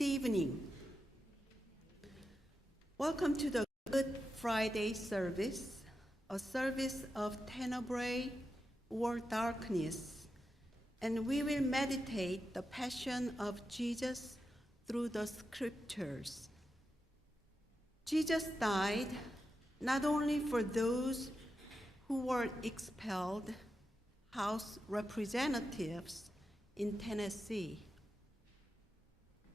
Good evening. Welcome to the Good Friday service, a service of tenebrae or darkness, and we will meditate the passion of Jesus through the scriptures. Jesus died not only for those who were expelled House representatives in Tennessee,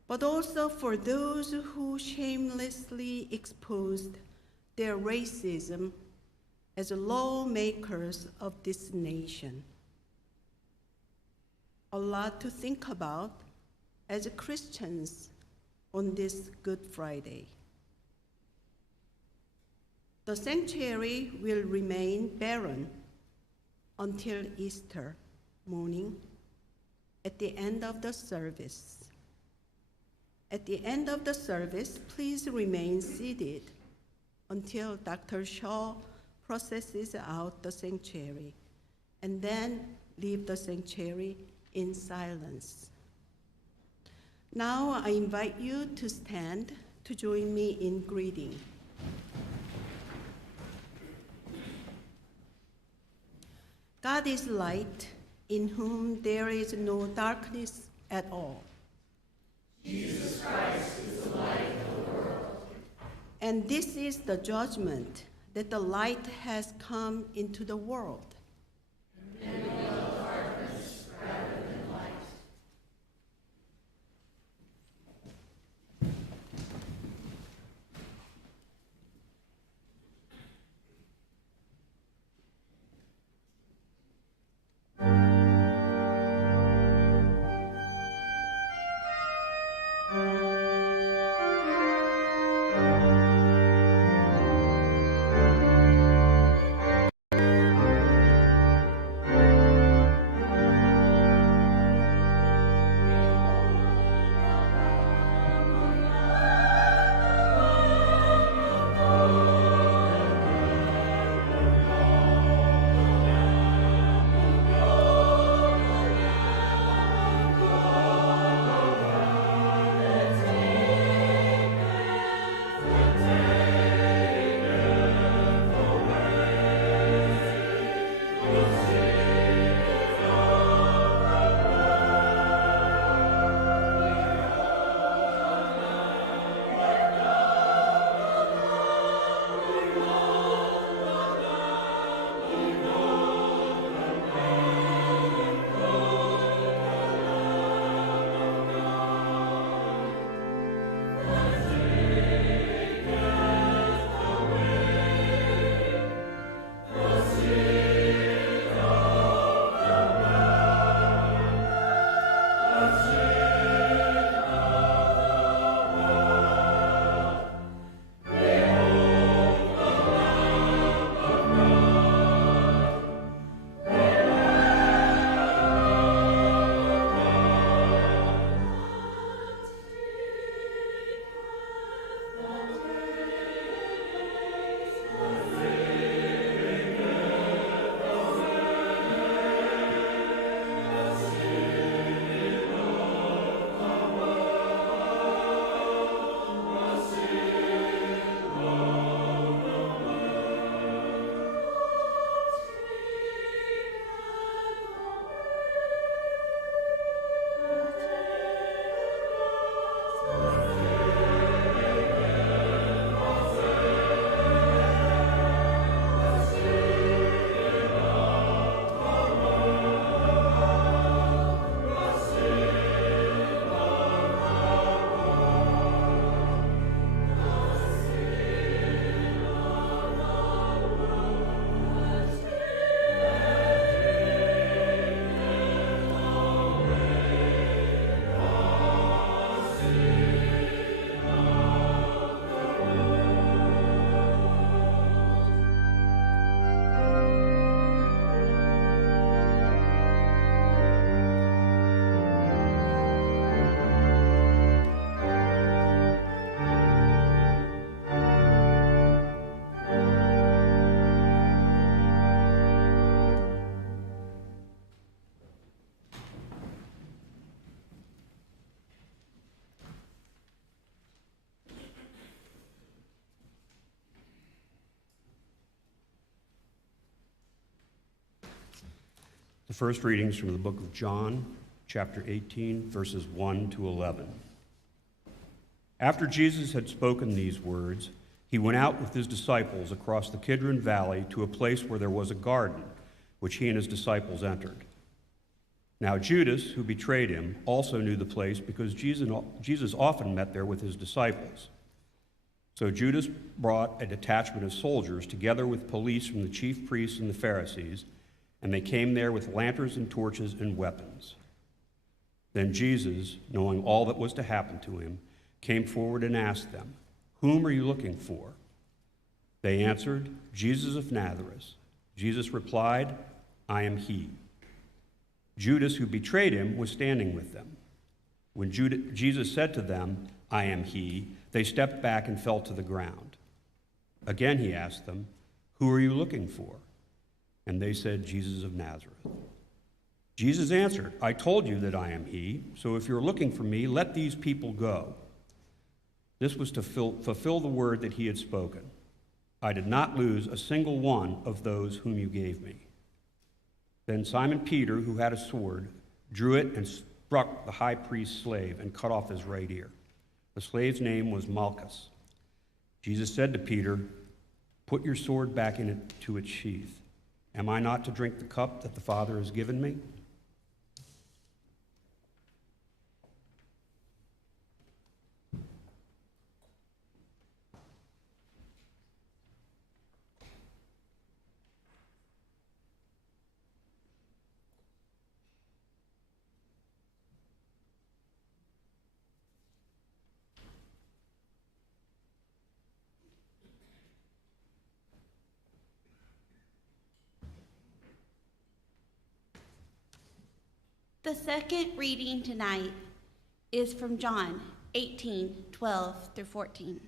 but also for those who shamelessly exposed their racism as lawmakers of this nation. A lot to think about as Christians on this Good Friday. The sanctuary will remain barren until Easter morning at the end of the service. At the end of the service, please remain seated until Dr. Shaw processes out the sanctuary, and then leave the sanctuary in silence. Now I invite you to stand to join me in greeting. God is light, in whom there is no darkness at all. Jesus Christ is the light of the world. And this is the judgment, that the light has come into the world. And we love darkness rather than light. The first readings from the book of John, chapter 18, verses 1 to 11. After Jesus had spoken these words, he went out with his disciples across the Kidron Valley to a place where there was a garden, which he and his disciples entered. Now Judas, who betrayed him, also knew the place because Jesus often met there with his disciples. So Judas brought a detachment of soldiers together with police from the chief priests and the Pharisees, and they came there with lanterns and torches and weapons. Then Jesus, knowing all that was to happen to him, came forward and asked them, "Whom are you looking for?" They answered, "Jesus of Nazareth." Jesus replied, "I am he." Judas, who betrayed him, was standing with them. When Jesus said to them, "I am he," they stepped back and fell to the ground. Again he asked them, "Who are you looking for?" And they said, "Jesus of Nazareth." Jesus answered, "I told you that I am he, so if you're looking for me, let these people go." This was to fulfill the word that he had spoken. "I did not lose a single one of those whom you gave me." Then Simon Peter, who had a sword, drew it and struck the high priest's slave and cut off his right ear. The slave's name was Malchus. Jesus said to Peter, "Put your sword back into its sheath. Am I not to drink the cup that the Father has given me?" The second reading tonight is from John 18:12 through 14.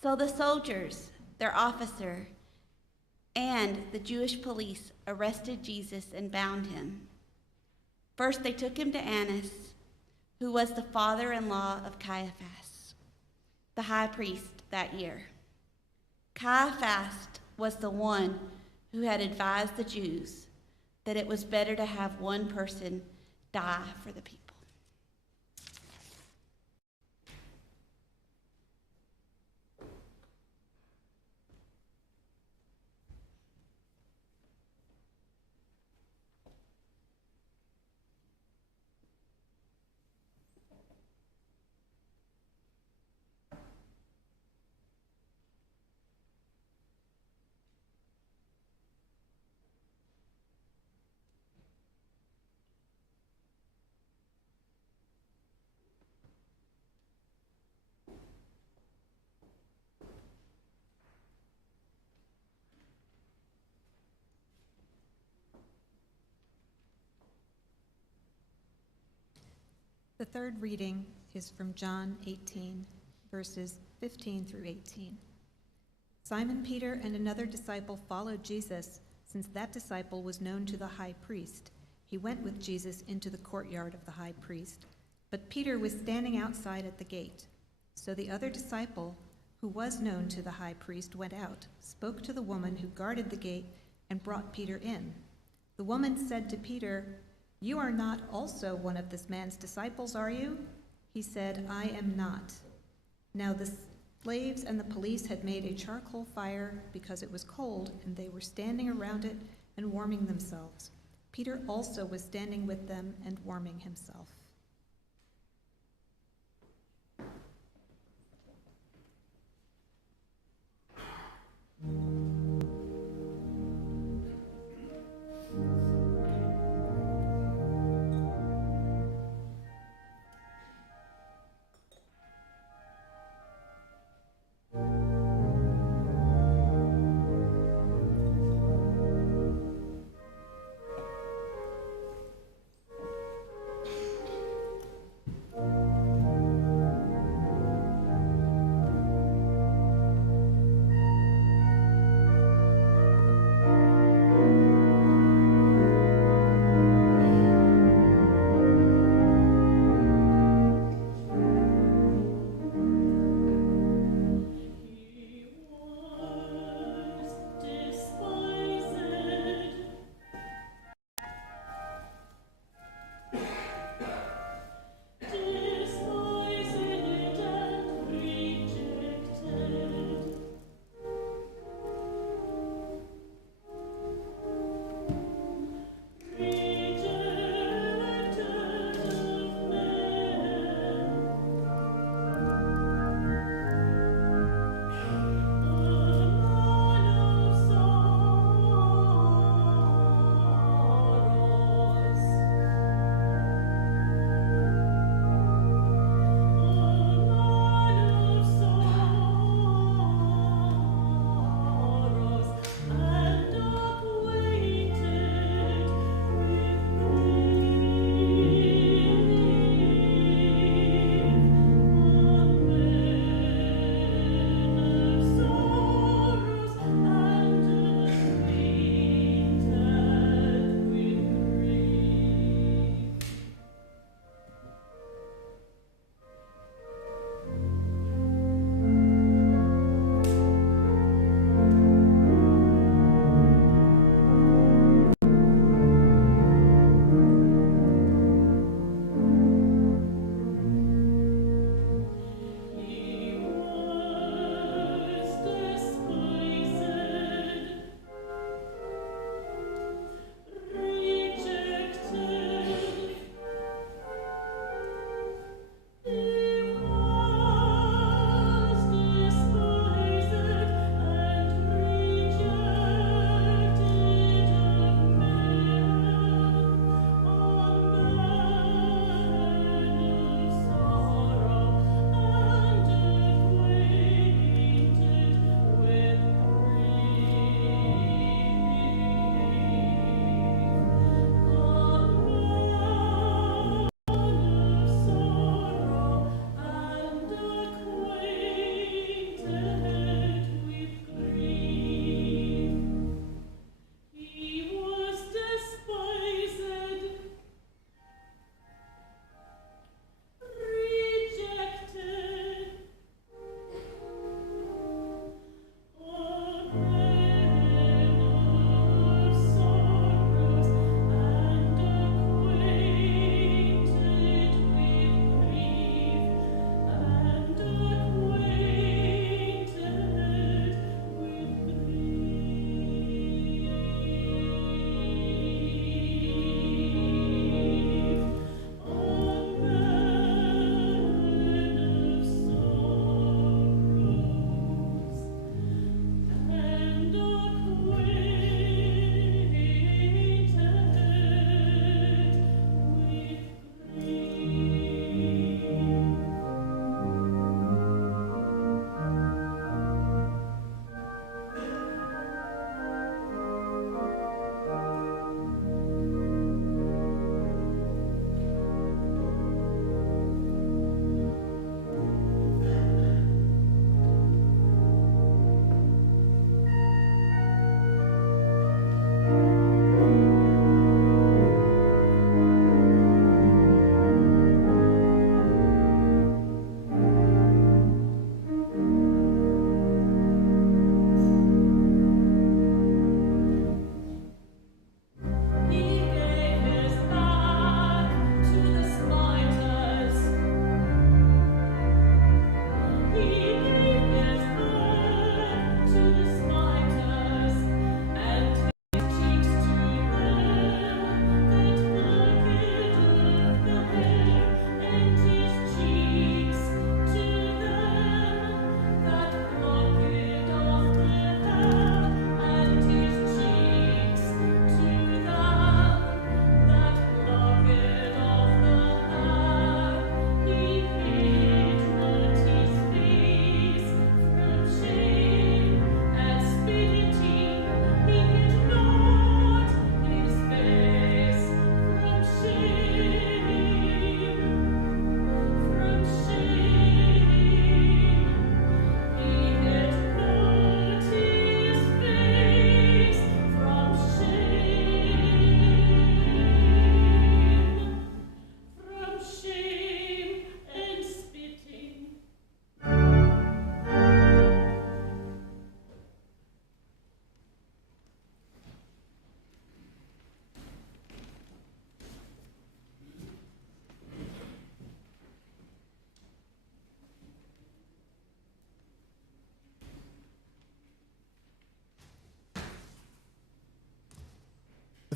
So the soldiers, their officer, and the Jewish police arrested Jesus and bound him. First they took him to Annas, who was the father-in-law of Caiaphas, the high priest that year. Caiaphas was the one who had advised the Jews that it was better to have one person die for the people. The third reading is from John 18, verses 15 through 18. Simon Peter and another disciple followed Jesus, since that disciple was known to the high priest. He went with Jesus into the courtyard of the high priest, but Peter was standing outside at the gate. So the other disciple, who was known to the high priest, went out, spoke to the woman who guarded the gate, and brought Peter in. The woman said to Peter, "You are not also one of this man's disciples, are you?" He said, "I am not." Now the slaves and the police had made a charcoal fire because it was cold, and they were standing around it and warming themselves. Peter also was standing with them and warming himself.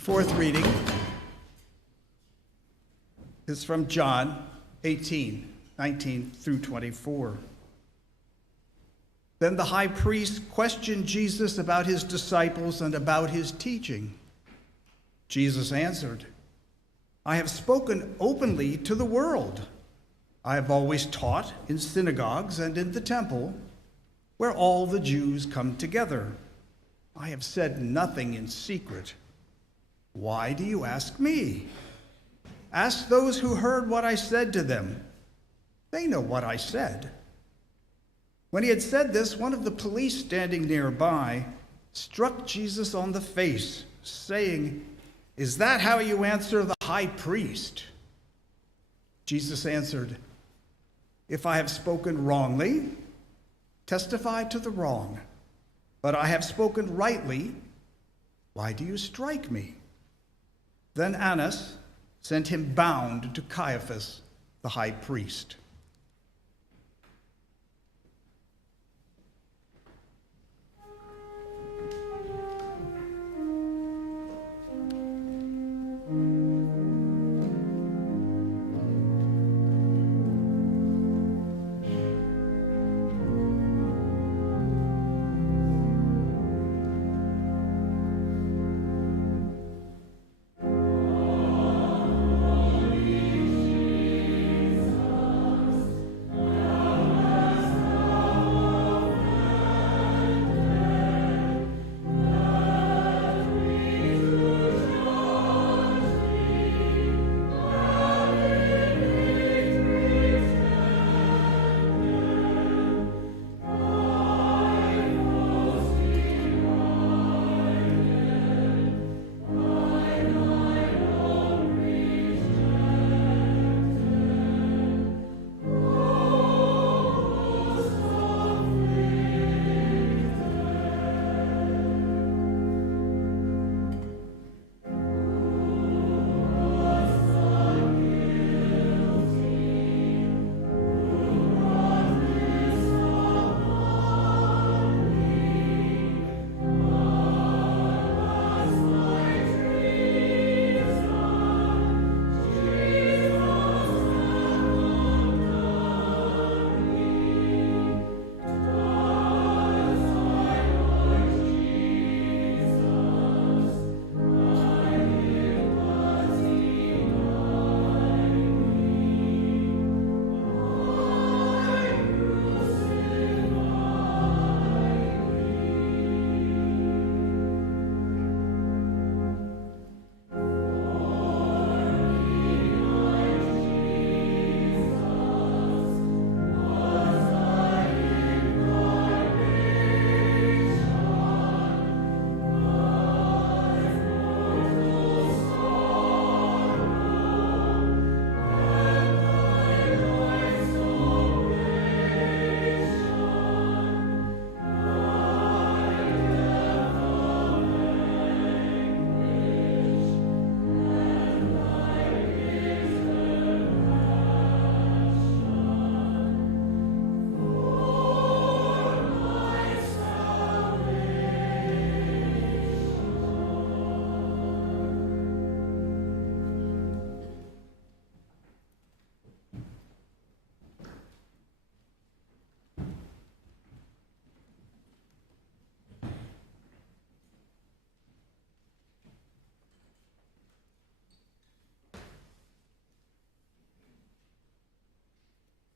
fourth reading is from John 18:19 through 24. Then the high priest questioned Jesus about his disciples and about his teaching. Jesus answered, "I have spoken openly to the world. I have always taught in synagogues and in the temple, where all the Jews come together. I have said nothing in secret. Why do you ask me? Ask those who heard what I said to them. They know what I said." When he had said this, one of the police standing nearby struck Jesus on the face, saying, "Is that how you answer the high priest?" Jesus answered, "If I have spoken wrongly, testify to the wrong. But I have spoken rightly. Why do you strike me?" Then Annas sent him bound to Caiaphas, the high priest.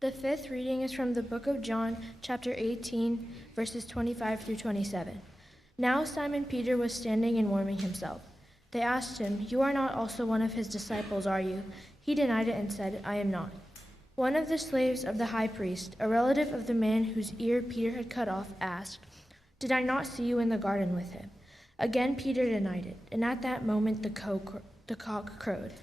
The fifth reading is from the book of John, chapter 18, verses 25 through 27. Now Simon Peter was standing and warming himself. They asked him, "You are not also one of his disciples, are you?" He denied it and said, "I am not." One of the slaves of the high priest, a relative of the man whose ear Peter had cut off, asked, "Did I not see you in the garden with him?" Again Peter denied it, and at that moment the cock crowed.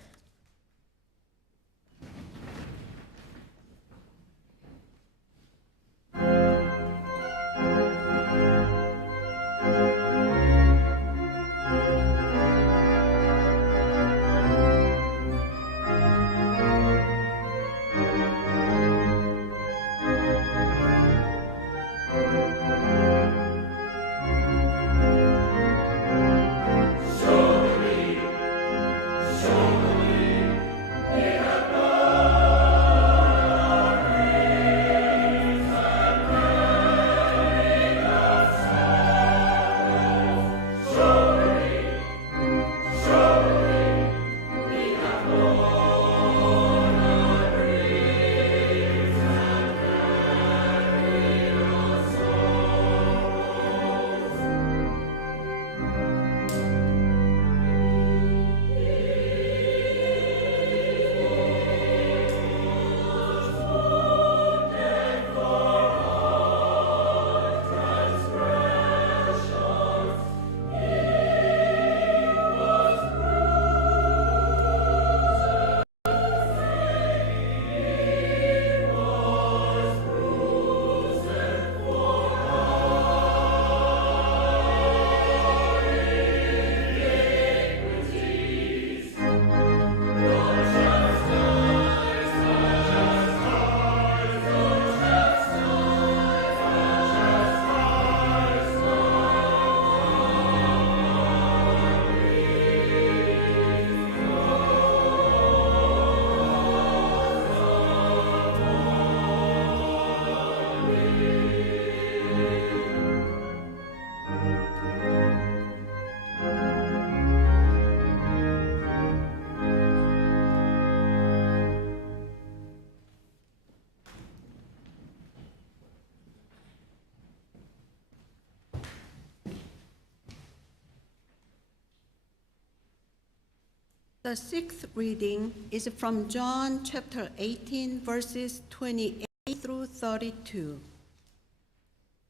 The sixth reading is from John chapter 18, verses 28 through 32.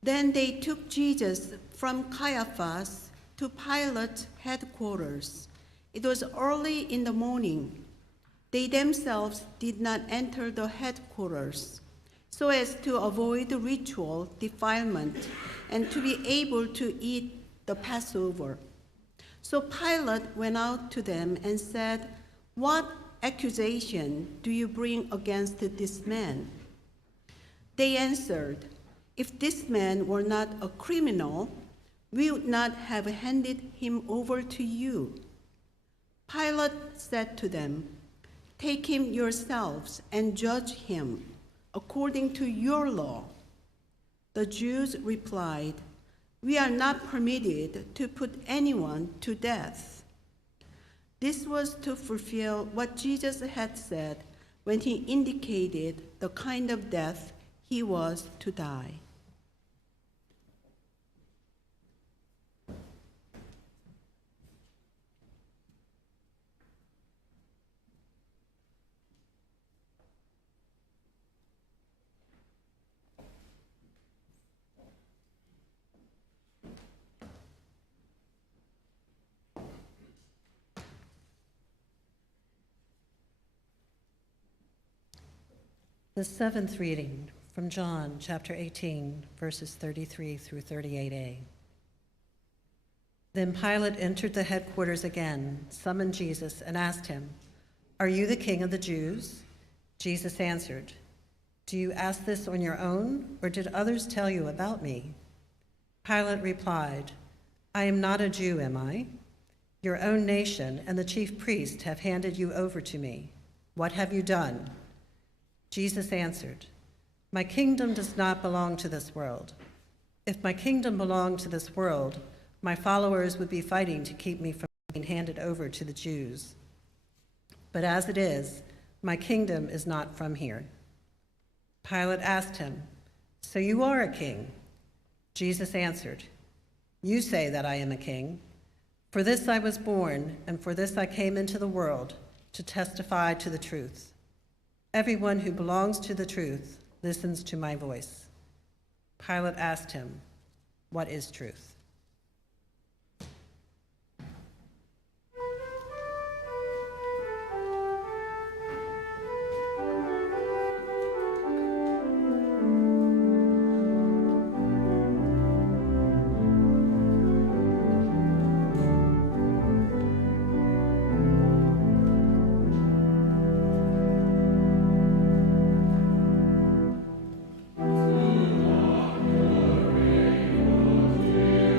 Then they took Jesus from Caiaphas to Pilate's headquarters. It was early in the morning. They themselves did not enter the headquarters, so as to avoid ritual defilement and to be able to eat the Passover. So Pilate went out to them and said, "What accusation do you bring against this man?" They answered, "If this man were not a criminal, we would not have handed him over to you." Pilate said to them, "Take him yourselves and judge him according to your law." The Jews replied, "We are not permitted to put anyone to death." This was to fulfill what Jesus had said when he indicated the kind of death he was to die. The seventh reading from John chapter 18, verses 33 through 38a. Then Pilate entered the headquarters again, summoned Jesus, and asked him, "Are you the king of the Jews?" Jesus answered, "Do you ask this on your own, or did others tell you about me?" Pilate replied, "I am not a Jew, am I? Your own nation and the chief priests have handed you over to me. What have you done?" Jesus answered, "My kingdom does not belong to this world. If my kingdom belonged to this world, my followers would be fighting to keep me from being handed over to the Jews. But as it is, my kingdom is not from here." Pilate asked him, "So you are a king?" Jesus answered, "You say that I am a king. For this I was born, and for this I came into the world, to testify to the truth. Everyone who belongs to the truth listens to my voice." Pilate asked him, "What is truth?" To walk the way of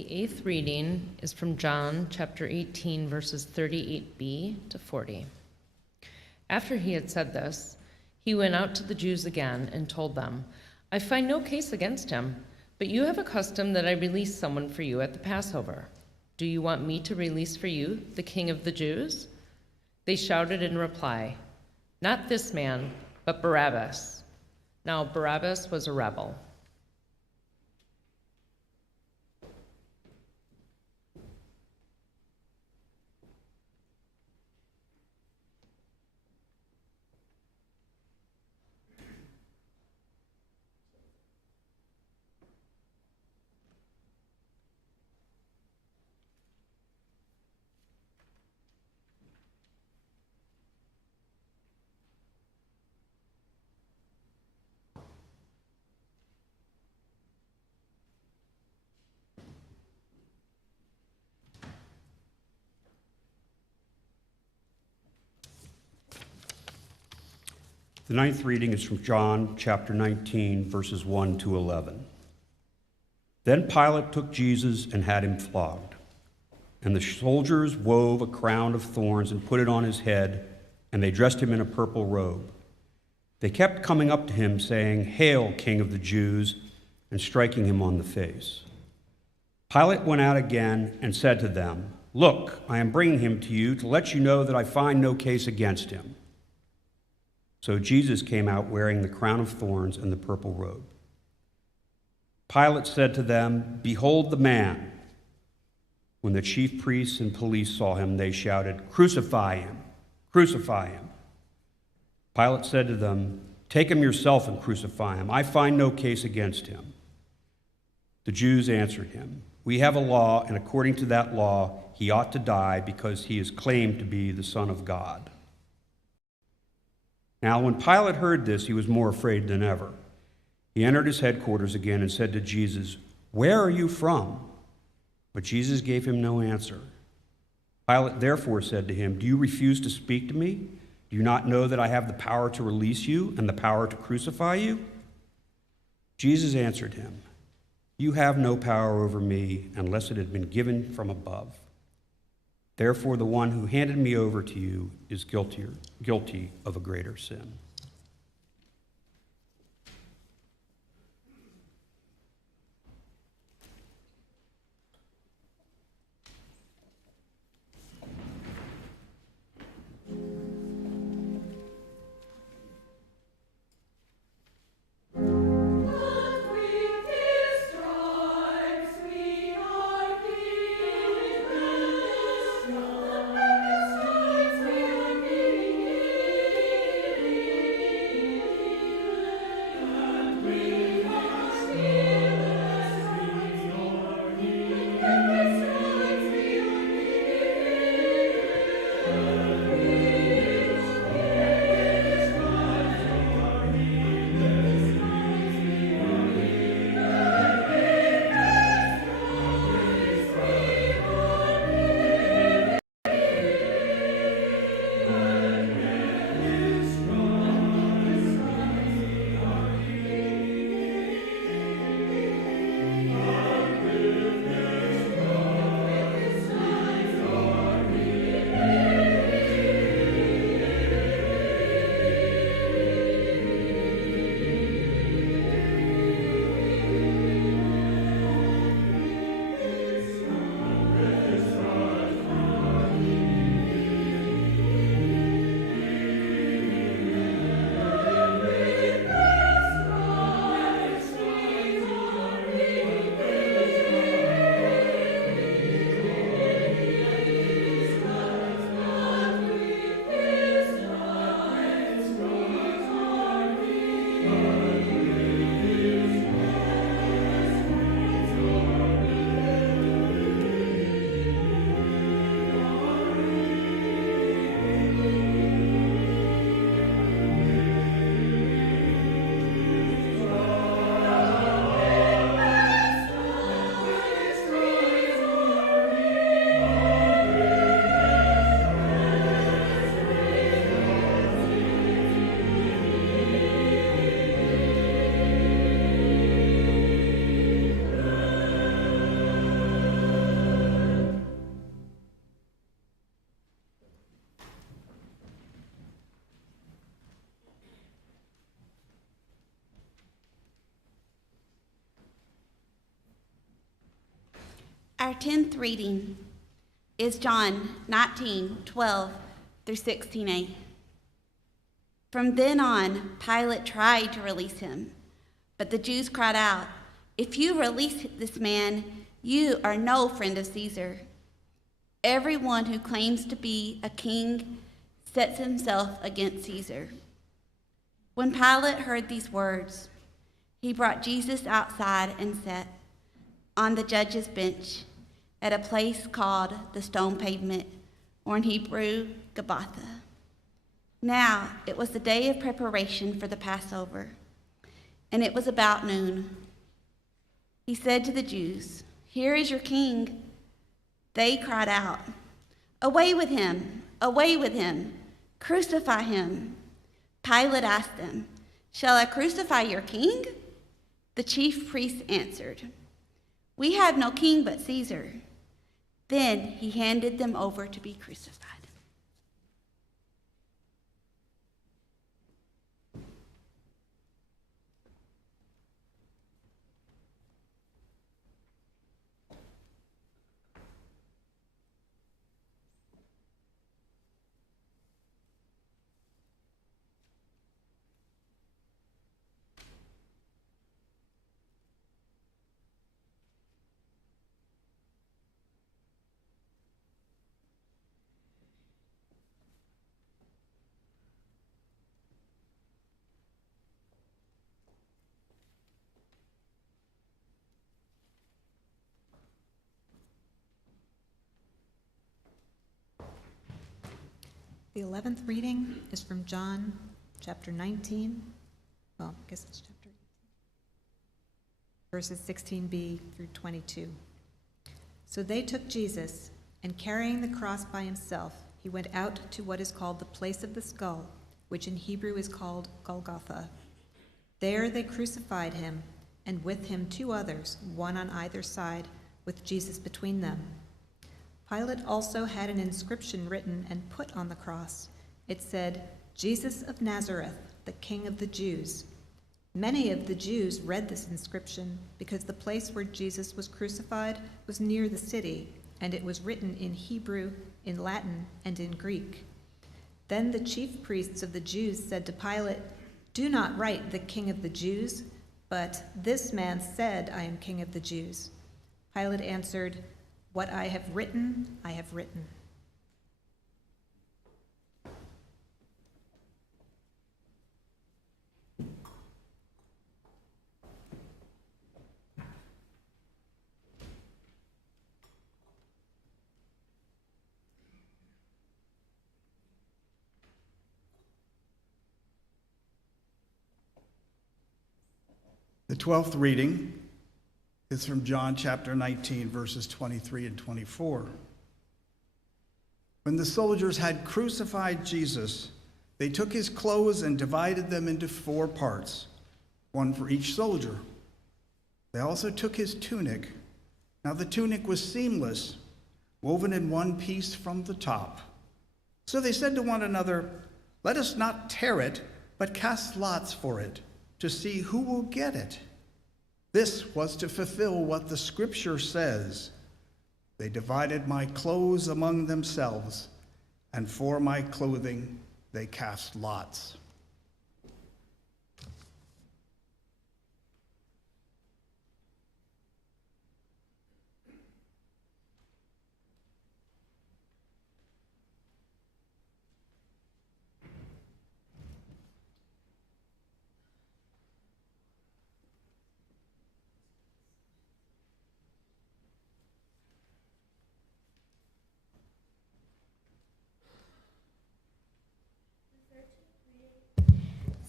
The eighth reading is from John chapter 18, verses 38b to 40. After he had said this, he went out to the Jews again and told them, "I find no case against him, but you have a custom that I release someone for you at the Passover. Do you want me to release for you the King of the Jews?" They shouted in reply, "Not this man, but Barabbas." Now Barabbas was a rebel. The ninth reading is from John chapter 19, verses 1 to 11. Then Pilate took Jesus and had him flogged. And the soldiers wove a crown of thorns and put it on his head, and they dressed him in a purple robe. They kept coming up to him, saying, "Hail, King of the Jews," and striking him on the face. Pilate went out again and said to them, "Look, I am bringing him to you to let you know that I find no case against him." So Jesus came out wearing the crown of thorns and the purple robe. Pilate said to them, "Behold the man." When the chief priests and police saw him, they shouted, "Crucify him! Crucify him!" Pilate said to them, "Take him yourself and crucify him. I find no case against him." The Jews answered him, "We have a law, and according to that law, he ought to die because he is claimed to be the Son of God." Now, when Pilate heard this, he was more afraid than ever. He entered his headquarters again and said to Jesus, "Where are you from?" But Jesus gave him no answer. Pilate therefore said to him, "Do you refuse to speak to me? Do you not know that I have the power to release you and the power to crucify you?" Jesus answered him, "You have no power over me unless it had been given from above. Therefore, the one who handed me over to you is guilty of a greater sin." Our 10th reading is John 19:12 through 16a. From then on, Pilate tried to release him, but the Jews cried out, "If you release this man, you are no friend of Caesar. Everyone who claims to be a king sets himself against Caesar." When Pilate heard these words, he brought Jesus outside and sat on the judge's bench at a place called the Stone Pavement, or in Hebrew, Gabbatha. Now it was the day of preparation for the Passover, and it was about noon. He said to the Jews, "Here is your king." They cried out, "Away with him! Away with him! Crucify him!" Pilate asked them, "Shall I crucify your king?" The chief priests answered, "We have no king but Caesar." Then he handed them over to be crucified. The 11th reading is from John chapter 19. Well, I guess it's chapter 18. Verses 16b through 22. So they took Jesus, and carrying the cross by himself, he went out to what is called the place of the skull, which in Hebrew is called Golgotha. There they crucified him, and with him 2 others, one on either side, with Jesus between them. Pilate also had an inscription written and put on the cross. It said, "Jesus of Nazareth, the King of the Jews." Many of the Jews read this inscription because the place where Jesus was crucified was near the city, and it was written in Hebrew, in Latin, and in Greek. Then the chief priests of the Jews said to Pilate, "Do not write the King of the Jews, but this man said, 'I am King of the Jews.'" Pilate answered, "What I have written, I have written." The 12th reading is from John chapter 19, verses 23 and 24. When the soldiers had crucified Jesus, they took his clothes and divided them into 4 parts, one for each soldier. They also took his tunic. Now the tunic was seamless, woven in one piece from the top. So they said to one another, "Let us not tear it, but cast lots for it, to see who will get it." This was to fulfill what the scripture says, "They divided my clothes among themselves, and for my clothing they cast lots."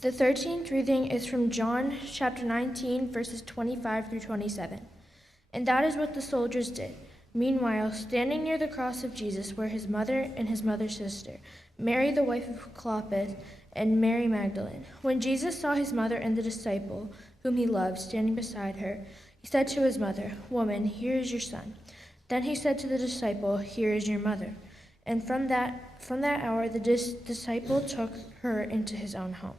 The 13th reading is from John chapter 19, verses 25 through 27. And that is what the soldiers did. Meanwhile, standing near the cross of Jesus were his mother and his mother's sister, Mary the wife of Clopas, and Mary Magdalene. When Jesus saw his mother and the disciple, whom he loved, standing beside her, he said to his mother, "Woman, here is your son." Then he said to the disciple, "Here is your mother." And from that hour the disciple took her into his own home.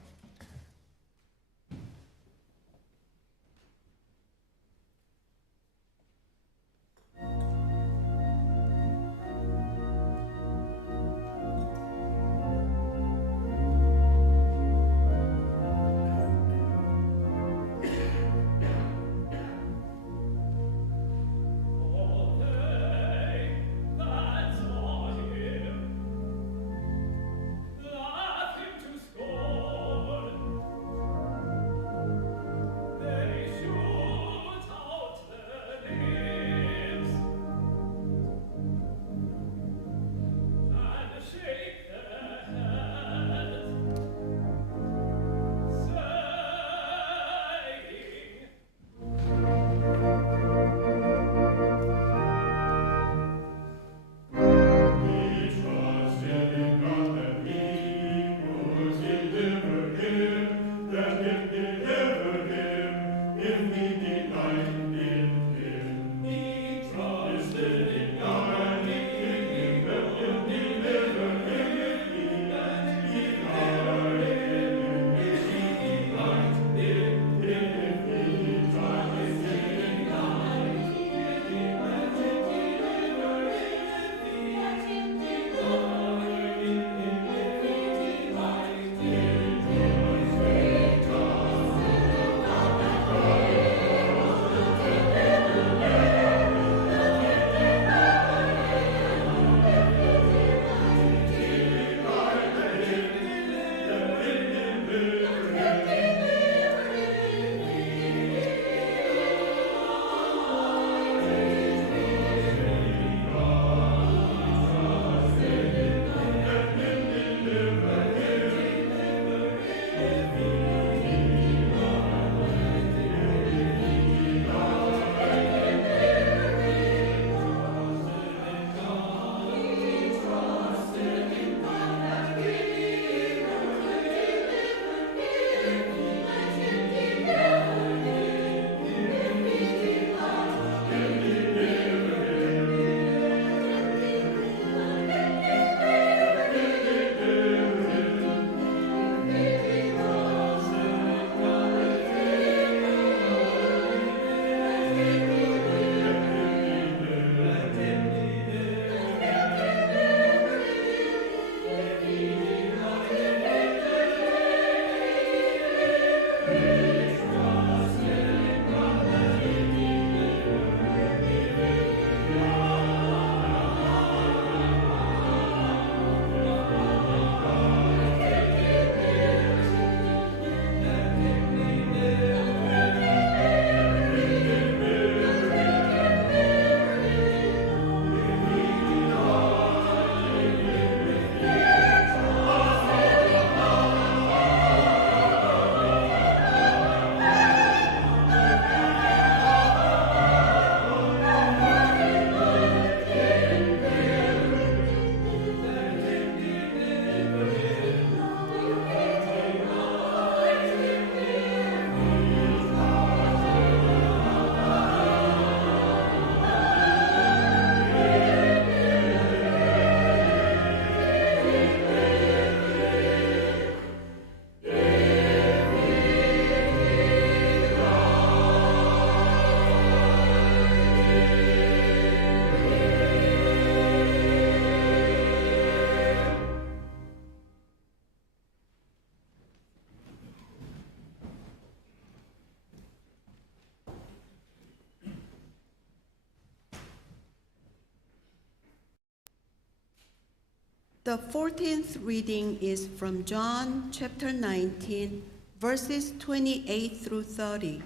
The 14th reading is from John chapter 19, verses 28 through 30.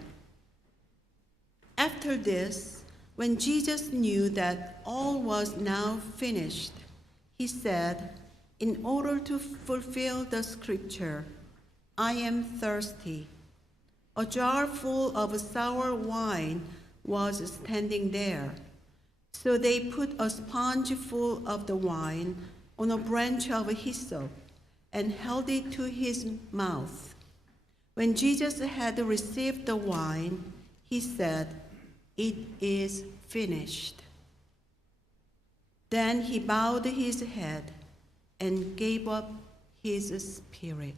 After this, when Jesus knew that all was now finished, he said, in order to fulfill the scripture, I am thirsty. A jar full of sour wine was standing there. So they put a sponge full of the wine on a branch of hyssop and held it to his mouth. When Jesus had received the wine, he said, "It is finished." Then he bowed his head and gave up his spirit.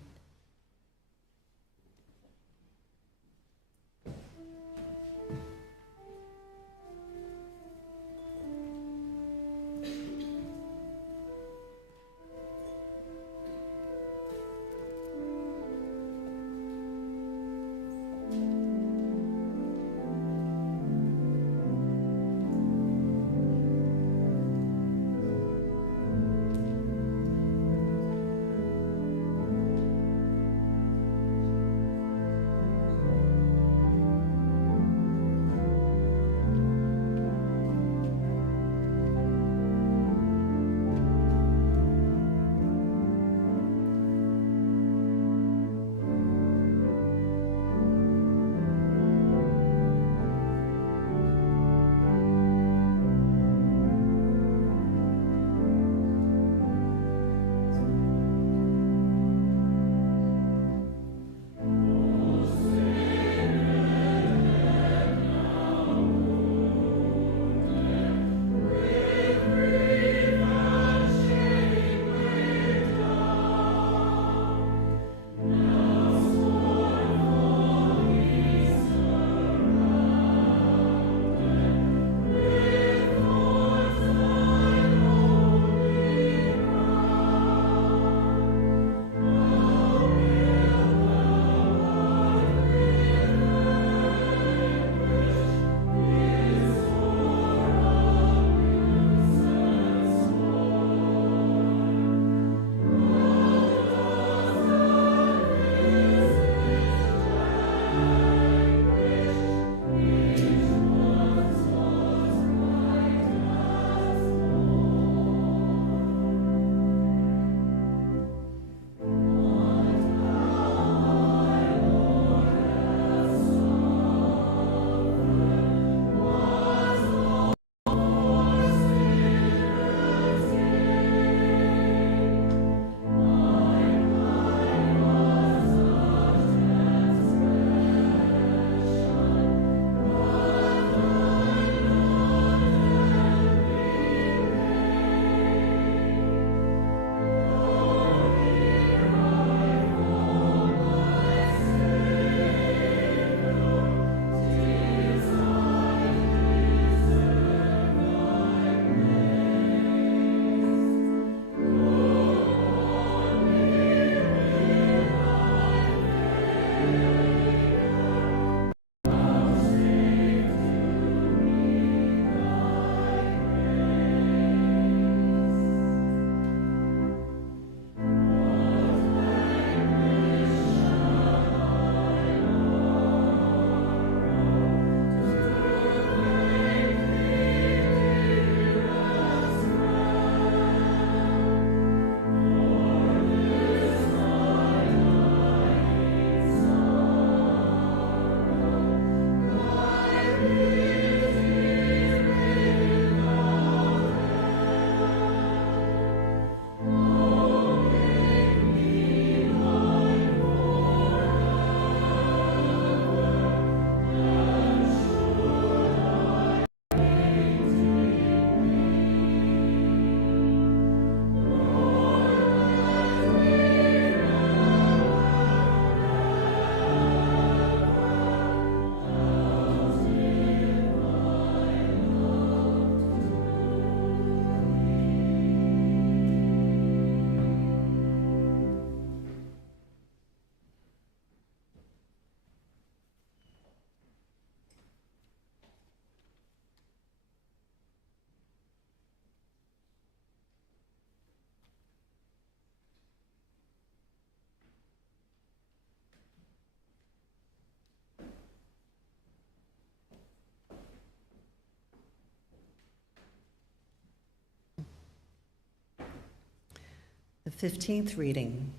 15th reading.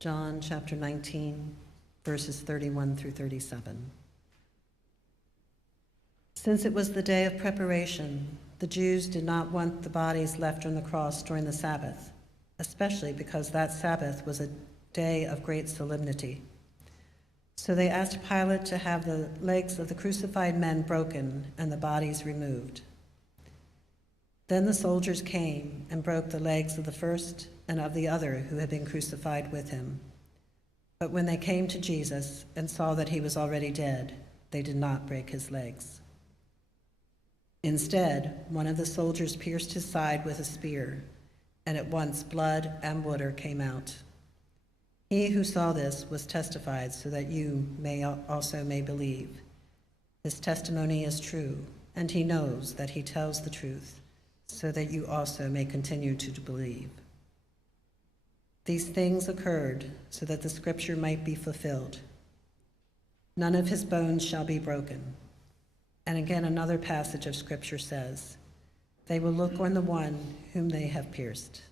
John chapter 19, verses 31 through 37. Since it was the day of preparation, the Jews did not want the bodies left on the cross during the Sabbath, especially because that Sabbath was a day of great solemnity. So they asked Pilate to have the legs of the crucified men broken and the bodies removed. Then the soldiers came and broke the legs of the first and of the other who had been crucified with him. But when they came to Jesus and saw that he was already dead, they did not break his legs. Instead, one of the soldiers pierced his side with a spear, and at once blood and water came out. He who saw this was testified so that you also may believe. His testimony is true, and he knows that he tells the truth, so that you also may continue to believe. These things occurred so that the scripture might be fulfilled. None of his bones shall be broken. And again, another passage of scripture says, they will look on the one whom they have pierced.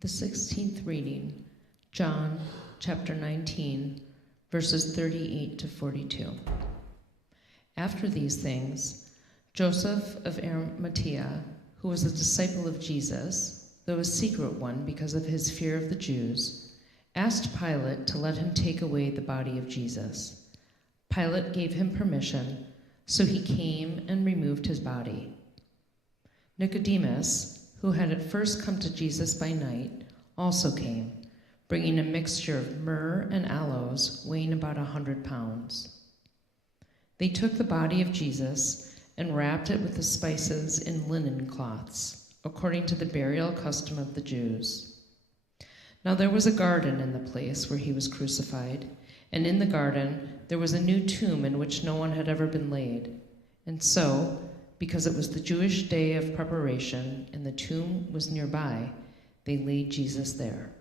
The 16th reading, John chapter 19, verses 38 to 42. After these things, Joseph of Arimathea, who was a disciple of Jesus, though a secret one because of his fear of the Jews, asked Pilate to let him take away the body of Jesus. Pilate gave him permission, so he came and removed his body. Nicodemus, who had at first come to Jesus by night, also came, bringing a mixture of myrrh and aloes weighing about 100 pounds. They took the body of Jesus and wrapped it with the spices in linen cloths, according to the burial custom of the Jews. Now there was a garden in the place where he was crucified, and in the garden there was a new tomb in which no one had ever been laid. And so, because it was the Jewish day of preparation and the tomb was nearby, they laid Jesus there.